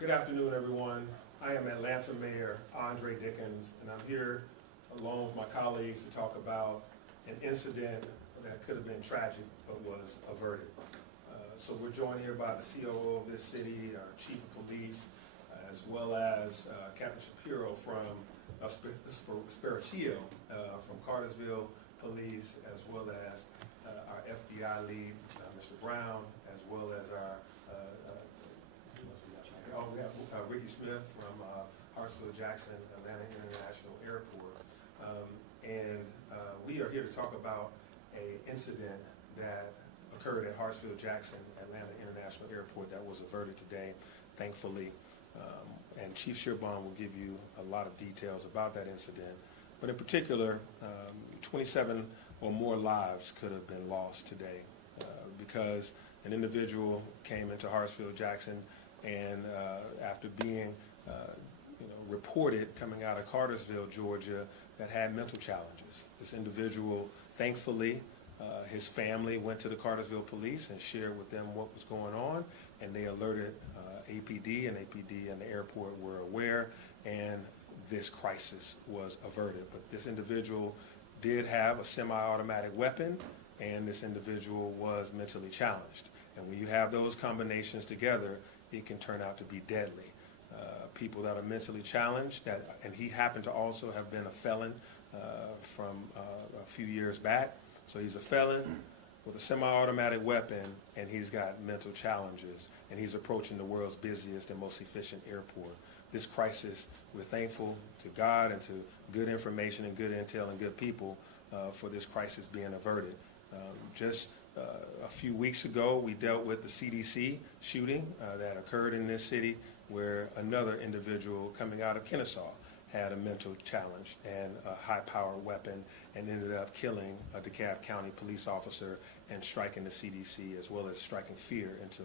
Good afternoon, everyone. I am Atlanta Mayor Andre Dickens, and I'm here along with my colleagues to talk about an incident that could have been tragic but was averted. So we're joined here by the COO of this city, our Chief of Police, as well as Captain Shapiro from Spiricio from Cartersville Police, as well as our FBI lead, Mr. Brown, as well as our we have Ricky Smith from Hartsfield-Jackson Atlanta International Airport. We are here to talk about an incident that occurred at Hartsfield-Jackson Atlanta International Airport that was averted today, thankfully. And Chief Sherbon will give you a lot of details about that incident. But in particular, 27 or more lives could have been lost today because an individual came into Hartsfield-Jackson and after being reported coming out of Cartersville, Georgia, that had mental challenges. This individual, thankfully, his family went to the Cartersville police and shared with them what was going on, and they alerted APD, and APD and the airport were aware, and this crisis was averted. But this individual did have a semi-automatic weapon, and this individual was mentally challenged. And when you have those combinations together, it can turn out to be deadly. People that are mentally challenged, and he happened to also have been a felon from a few years back. So he's a felon with a semi-automatic weapon, and he's got mental challenges, and he's approaching the world's busiest and most efficient airport. This crisis, we're thankful to God and to good information and good intel and good people for this crisis being averted. Just a few weeks ago, we dealt with the CDC shooting that occurred in this city, where another individual coming out of Kennesaw had a mental challenge and a high-powered weapon and ended up killing a DeKalb County police officer and striking the CDC, as well as striking fear into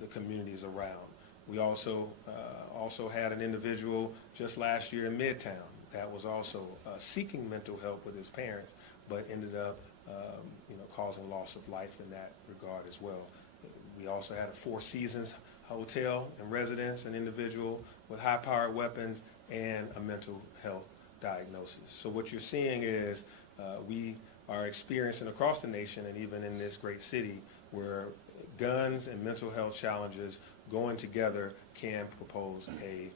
the communities around. We also had an individual just last year in Midtown that was also seeking mental help with his parents, but ended up causing loss of life in that regard as well. We also had a Four Seasons hotel and residence, an individual with high-powered weapons and a mental health diagnosis. So what you're seeing is we are experiencing across the nation and even in this great city where guns and mental health challenges going together can propose a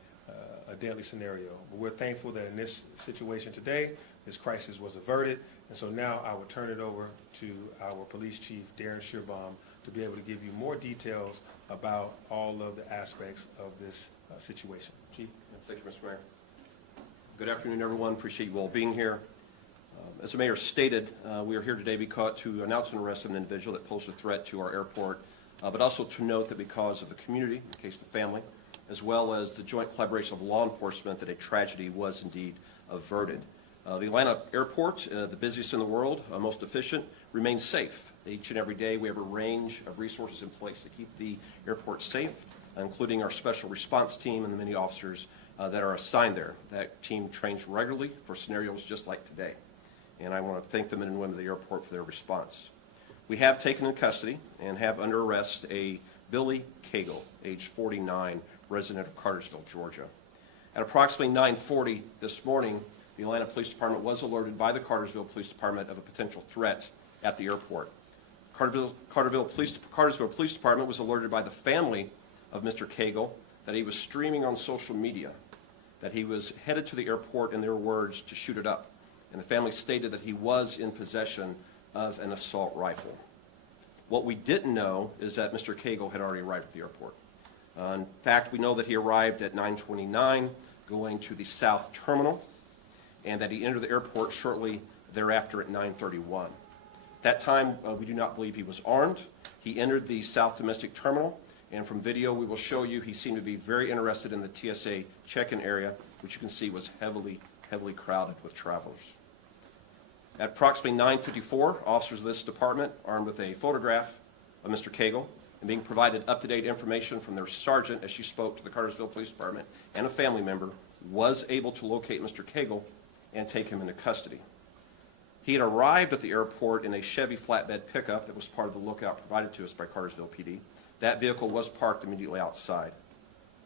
deadly scenario. But we're thankful that in this situation today, this crisis was averted. And so now I would turn it over to our police chief, Darren Sherbon, to be able to give you more details about all of the aspects of this situation. Chief? Thank you, Mr. Mayor. Good afternoon, everyone. Appreciate you all being here. As the mayor stated, we are here today to announce an arrest of an individual that posed a threat to our airport, but also to note that because of the community, in case the family, as well as the joint collaboration of law enforcement, that a tragedy was indeed averted. The Atlanta airport, the busiest in the world, most efficient, remains safe. Each and every day we have a range of resources in place to keep the airport safe, including our special response team and the many officers that are assigned there. That team trains regularly for scenarios just like today. And I want to thank the men and women of the airport for their response. We have taken in custody and have under arrest a Billy Cagle, age 49, resident of Cartersville, Georgia. At approximately 9:40 this morning, the Atlanta Police Department was alerted by the Cartersville Police Department of a potential threat at the airport. Cartersville Police Department was alerted by the family of Mr. Cagle that he was streaming on social media, that he was headed to the airport, in their words, to shoot it up. And the family stated that he was in possession of an assault rifle. What we didn't know is that Mr. Cagle had already arrived at the airport. In fact, we know that he arrived at 9:29, going to the South Terminal, and that he entered the airport shortly thereafter at 9:31. That time, we do not believe he was armed. He entered the South Domestic Terminal, and from video we will show you he seemed to be very interested in the TSA check-in area, which you can see was heavily crowded with travelers. At approximately 9:54, officers of this department, armed with a photograph of Mr. Cagle, and being provided up-to-date information from their sergeant as she spoke to the Cartersville Police Department and a family member, was able to locate Mr. Cagle and take him into custody. He had arrived at the airport in a Chevy flatbed pickup that was part of the lookout provided to us by Cartersville PD. That vehicle was parked immediately outside.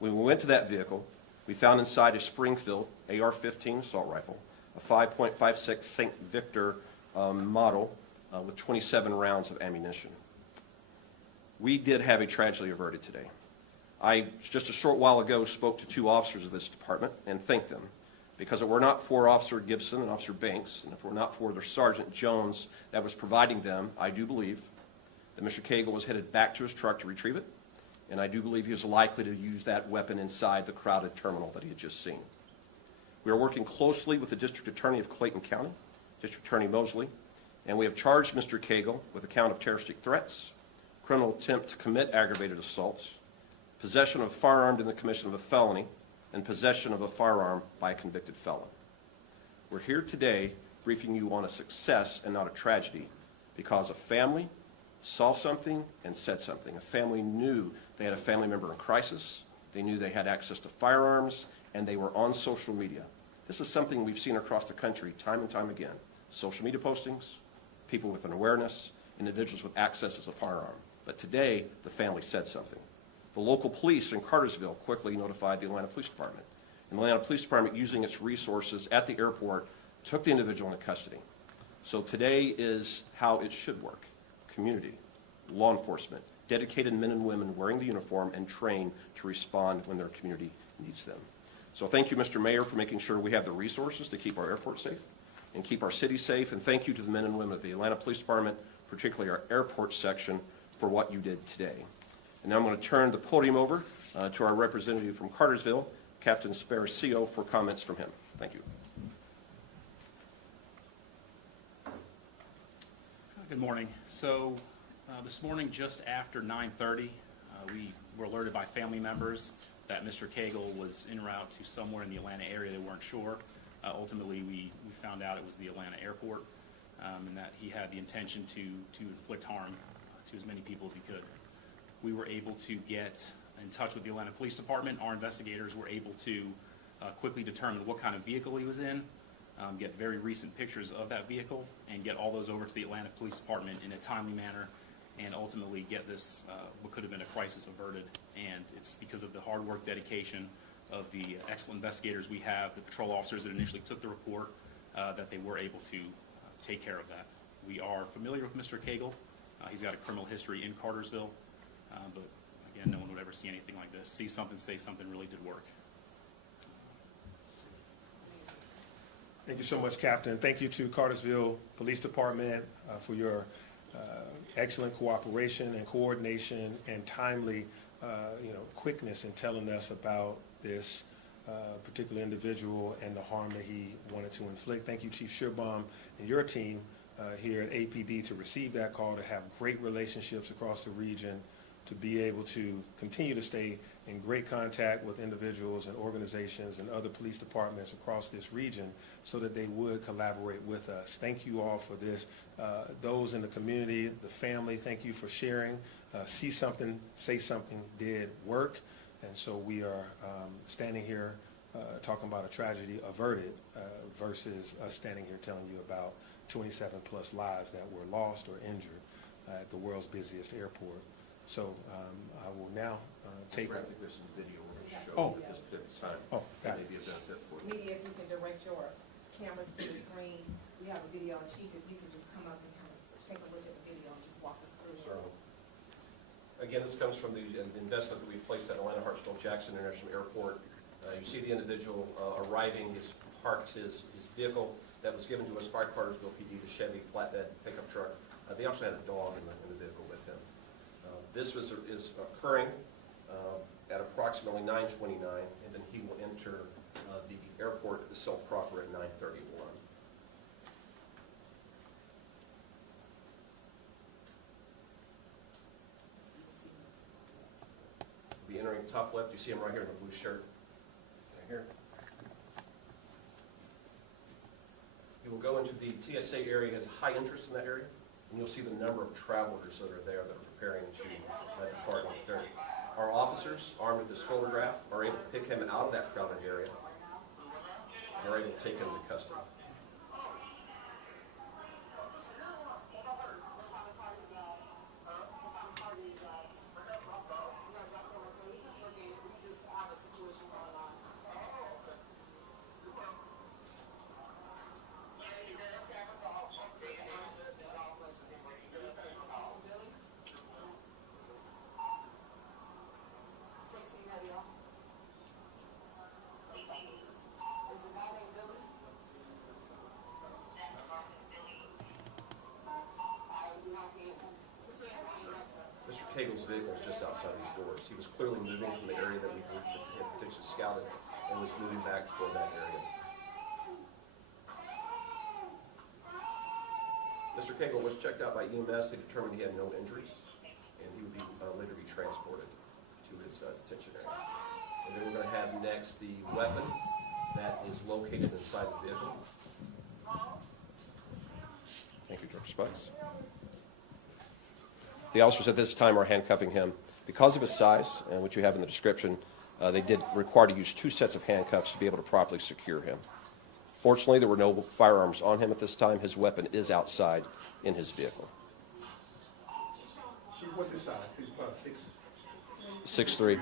When we went to that vehicle, we found inside a Springfield AR-15 assault rifle, a 5.56 St. Victor model with 27 rounds of ammunition. We did have a tragedy averted today. I, just a short while ago, spoke to 2 officers of this department and thanked them, because if it were not for Officer Gibson and Officer Banks, and if it were not for their Sergeant Jones that was providing them, I do believe that Mr. Cagle was headed back to his truck to retrieve it, and I do believe he was likely to use that weapon inside the crowded terminal that he had just seen. We are working closely with the District Attorney of Clayton County, District Attorney Mosley, and we have charged Mr. Cagle with a count of terroristic threats, criminal attempt to commit aggravated assaults, possession of a firearm in the commission of a felony, and possession of a firearm by a convicted felon. We're here today briefing you on a success and not a tragedy, because a family saw something and said something. A family knew they had a family member in crisis, they knew they had access to firearms, and they were on social media. This is something we've seen across the country time and time again. Social media postings, people with an awareness, individuals with access to a firearm. But today, the family said something. The local police in Cartersville quickly notified the Atlanta Police Department. And the Atlanta Police Department, using its resources at the airport, took the individual into custody. So today is how it should work. Community, law enforcement, dedicated men and women wearing the uniform and trained to respond when their community needs them. So thank you, Mr. Mayor, for making sure we have the resources to keep our airport safe and keep our city safe. And thank you to the men and women of the Atlanta Police Department, particularly our airport section, for what you did today. And now I'm going to turn the podium over to our representative from Cartersville, Captain Sparacio, for comments from him. Thank you. Good morning. So this morning, just after 9:30, we were alerted by family members that Mr. Cagle was en route to somewhere in the Atlanta area. They weren't sure. Ultimately, we found out it was the Atlanta airport, and that he had the intention to inflict harm to as many people as he could. We were able to get in touch with the Atlanta Police Department. Our investigators were able to quickly determine what kind of vehicle he was in, get very recent pictures of that vehicle, and get all those over to the Atlanta Police Department in a timely manner, and ultimately get this, what could have been a crisis, averted. And it's because of the hard work, dedication of the excellent investigators we have, the patrol officers that initially took the report, that they were able to take care of that. We are familiar with Mr. Cagle. He's got a criminal history in Cartersville, but again, no one would ever see anything like this. See something, say something really did work. Thank you so much, Captain. Thank you to Cartersville Police Department for your excellent cooperation and coordination and timely, quickness in telling us about this particular individual and the harm that he wanted to inflict. Thank you, Chief Shearbaum, and your team here at APD to receive that call, to have great relationships across the region, to be able to continue to stay in great contact with individuals and organizations and other police departments across this region so that they would collaborate with us. Thank you all for this. Those in the community, the family, thank you for sharing. See something, say something did work. And so we are standing here talking about a tragedy averted versus us standing here telling you about 27 plus lives that were lost or injured at the world's busiest airport. So I will now take. I think there's some video we're going to show at this particular time. Oh, got it. Maybe a benefit for you. Media, if you can direct your cameras to the screen. We have a video, and Chief, if you could just come up and kind of take a look at the video and just walk us through it. Certainly. Again, this comes from the investment that we placed at Atlanta Hartsfield Jackson International Airport. You see the individual arriving. He's parked his vehicle that was given to us by Cartersville PD, the Chevy flatbed pickup truck. They also had a dog in the vehicle with him. This is occurring at approximately 9:29, and then he will enter the airport at the Silk proper at 9:31. He'll be entering top left. You see him right here in the blue shirt. Right here. He will go into the TSA area. He has high interest in that area, and you'll see the number of travelers that are there that are preparing to depart. Our officers, armed with this photograph, are able to pick him out of that crowded area. They're able to take him into custody. Cagle's vehicle is just outside these doors. He was clearly moving from the area that we had potentially scouted and was moving back toward that area. Mr. Cagle was checked out by EMS. They determined he had no injuries, and he would be later be transported to his detention area. And then we're going to have next the weapon that is located inside the vehicle. Thank you, Director Spucks. The officers at this time are handcuffing him. Because of his size, and what you have in the description, they did require to use 2 sets of handcuffs to be able to properly secure him. Fortunately, there were no firearms on him at this time. His weapon is outside in his vehicle. Chief, what's his size? He's about 6'3",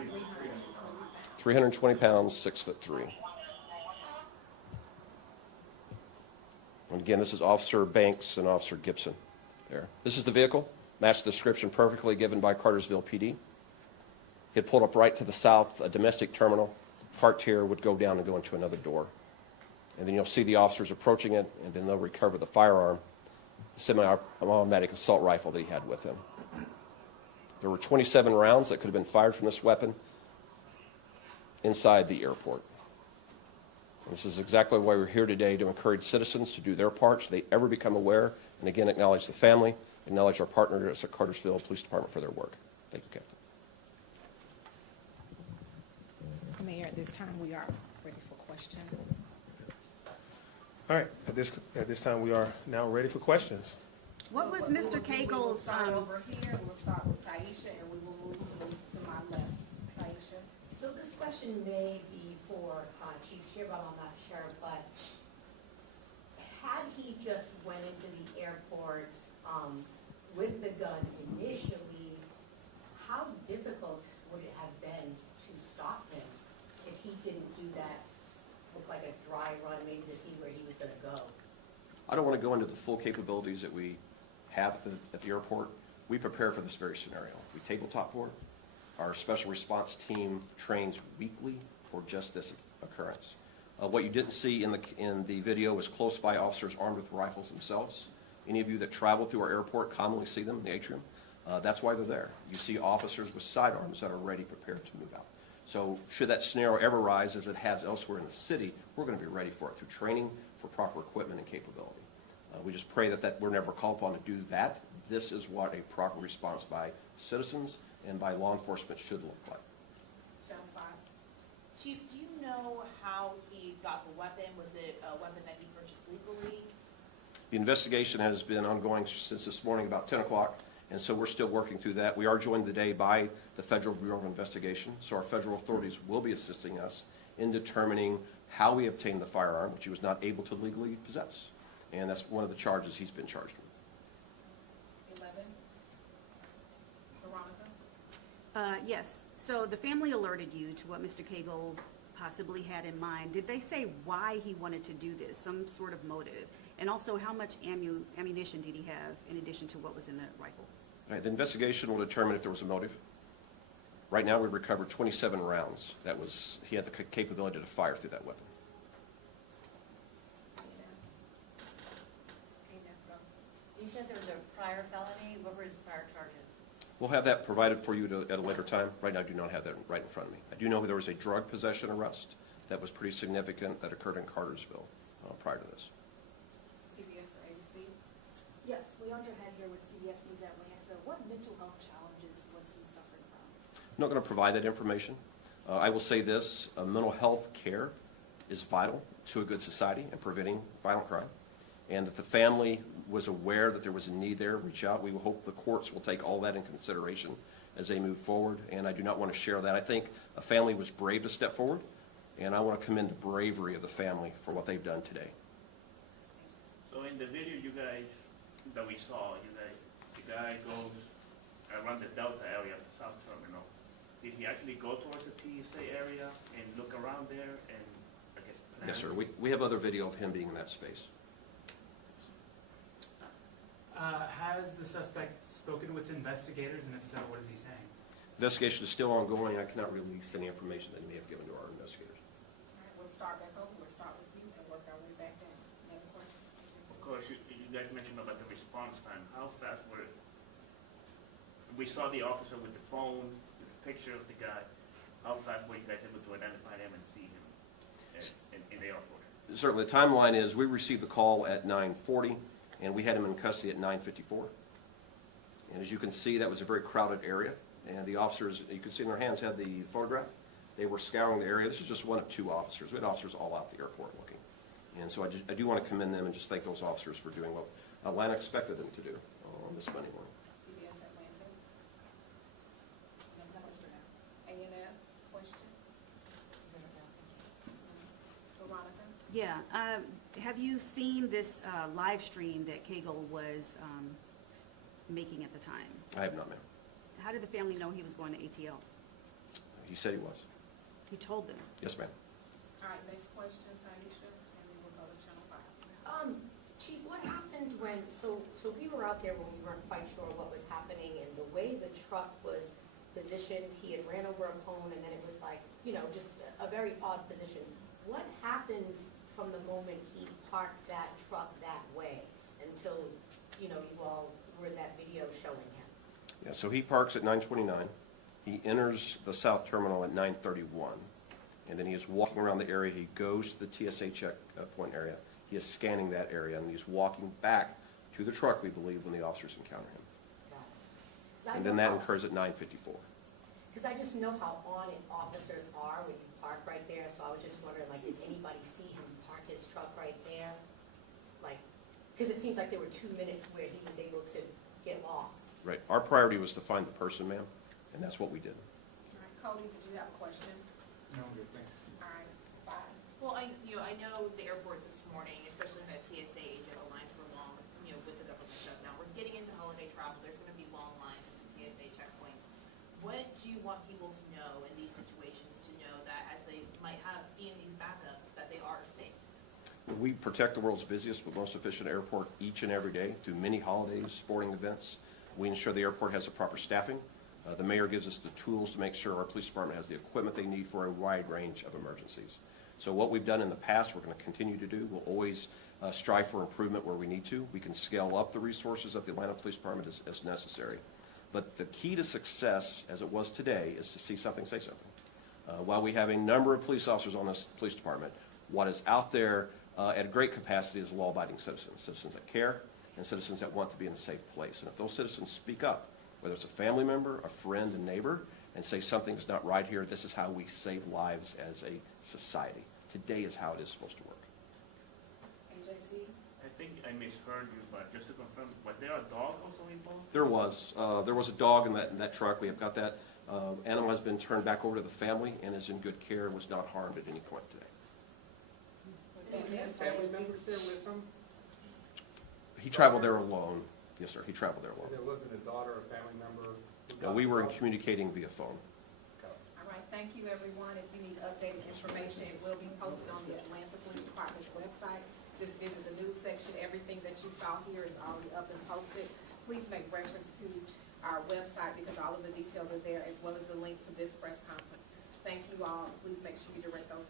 320 pounds, 6'3". And again, this is Officer Banks and Officer Gibson there. This is the vehicle. Matched the description perfectly given by Cartersville PD. He had pulled up right to the south, a domestic terminal, parked here, would go down and go into another door. And then you'll see the officers approaching it, and then they'll recover the firearm, the semi-automatic assault rifle that he had with him. There were 27 rounds that could have been fired from this weapon inside the airport. And this is exactly why we're here today, to encourage citizens to do their part so they ever become aware, and again, acknowledge the family, acknowledge our partners at Cartersville Police Department for their work. Thank you, Captain. Mayor, at this time, we are ready for questions. All right, at this time, we are now ready for questions. What was Mr. We will Cagle's, start over here, we'll start with Taisha, and we will move to my left. Taisha? So this question may be for Chief Shearbum, I'm not sure, but had he just went into the airport with the gun initially, how difficult would it have been to stop him if he didn't do that, look like a dry run, maybe to see where he was going to go? I don't want to go into the full capabilities that we have at the airport. We prepare for this very scenario. We tabletop for it. Our special response team trains weekly for just this occurrence. What you didn't see in the video was close by officers armed with rifles themselves. Any of you that travel through our airport commonly see them in the atrium. That's why they're there. You see officers with sidearms that are ready, prepared to move out. So should that scenario ever rise, as it has elsewhere in the city, we're going to be ready for it through training, for proper equipment and capability. We just pray that we're never called upon to do that. This is what a proper response by citizens and by law enforcement should look like. John 5. Chief, do you know how he got the weapon? Was it a weapon that he purchased legally? The investigation has been ongoing since this morning about 10 o'clock, and so we're still working through that. We are joined today by the Federal Bureau of Investigation, so our federal authorities will be assisting us in determining how we obtained the firearm, which he was not able to legally possess. And that's one of the charges he's been charged with. 11. Veronica? yes, so the family alerted you to what Mr. Cagle possibly had in mind. Did they say why he wanted to do this, some sort of motive? And also, how much ammunition did he have in addition to what was in the rifle? All right, the investigation will determine if there was a motive. Right now, we've recovered 27 rounds. He had the capability to fire through that weapon. You said there was a prior felony. What were his prior charges? We'll have that provided for you at a later time. Right now, I do not have that right in front of me. I do know there was a drug possession arrest that was pretty significant that occurred in Cartersville prior to this. CBS or ABC? Yes, Leandra Head here with CBS News Atlanta. What mental health challenges was he suffering from? I'm not going to provide that information. I will say this, mental health care is vital to a good society and preventing violent crime. And that the family was aware that there was a need there, reach out. We will hope the courts will take all that in consideration as they move forward, and I do not want to share that. I think a family was brave to step forward, and I want to commend the bravery of the family for what they've done today. So in the video that we saw, the guy goes around the Delta area, the South Terminal. Did he actually go towards the TSA area and look around there and, I guess, plan? Yes, sir. We have other video of him being in that space. Has the suspect spoken with investigators, and if so, what is he saying? Investigation is still ongoing. I cannot release any information that he may have given to our investigators. All right, we'll start back over. We'll start with you and work our way back in. Any questions? Of course, you guys mentioned about the response time. How fast would it we saw the officer with the phone, with the picture of the guy. How fast were you guys able to identify him and see him in the airport? Certainly, the timeline is we received the call at 9:40, and we had him in custody at 9:54. And as you can see, that was a very crowded area, and the officers, you can see in their hands, had the photograph. They were scouring the area. This is just one of 2 officers. We had officers all out the airport looking. And so I do want to commend them and just thank those officers for doing what Atlanta expected them to do on this Monday morning. CBS Atlanta. A&F, question? Veronica? Yeah, have you seen this live stream that Cagle was making at the time? I have not, ma'am. How did the family know he was going to ATL? He said he was. He told them. Yes, ma'am. All right, next question, Tanisha, and then we'll go to Channel 5. Chief, what happened when, so we were out there when we weren't quite sure what was happening, and the way the truck was positioned, he had ran over a cone, and then it was like, you know, just a very odd position. What happened from the moment he parked that truck that way until, you know, you all were that video showing him? Yeah, so he parks at 9:29. He enters the south terminal at 9:31. And then he is walking around the area. He goes to the TSA checkpoint area. He is scanning that area, and he's walking back to the truck, we believe, when the officers encounter him. And then that occurs at 9:54. Because I just know how on it officers are when you park right there, so I was just wondering, like, did anybody see him park his truck right there? Like, because it seems like there were 2 minutes where he was able to get lost. Right. Our priority was to find the person, ma'am, and that's what we did. All right, Cody, did you have a question? No, good, thanks. All right, 5. Well, I know the airport this morning, especially in the TSA agent lines were long, with the government shutdown. We're getting into holiday travel. There's going to be long lines at the TSA checkpoints. What do you want people to know in these situations to know that as they might be in these backups, that they are safe? We protect the world's busiest but most efficient airport each and every day through many holidays, sporting events. We ensure the airport has the proper staffing. The mayor gives us the tools to make sure our police department has the equipment they need for a wide range of emergencies. So what we've done in the past, we're going to continue to do. We'll always strive for improvement where we need to. We can scale up the resources of the Atlanta Police Department as necessary. But the key to success, as it was today, is to see something, say something. While we have a number of police officers on this police department, what is out there at a great capacity is law-abiding citizens, citizens that care, and citizens that want to be in a safe place. And if those citizens speak up, whether it's a family member, a friend, a neighbor, and say something is not right here, this is how we save lives as a society. Today is how it is supposed to work. AJC? I think I misheard you, but just to confirm, was there a dog also involved? There was a dog in that truck. We have got that. Animal has been turned back over to the family and is in good care and was not harmed at any point today. Family members there with him? He traveled there alone. Yes, sir. He traveled there alone. There wasn't a daughter or family member? No, we were communicating via phone. All right, thank you, everyone. If you need updated information, it will be posted on the Atlanta Police Department's website. Just visit the news section. Everything that you saw here is already up and posted. Please make reference to our website because all of the details are there, as well as the link to this press conference. Thank you all. Please make sure you direct those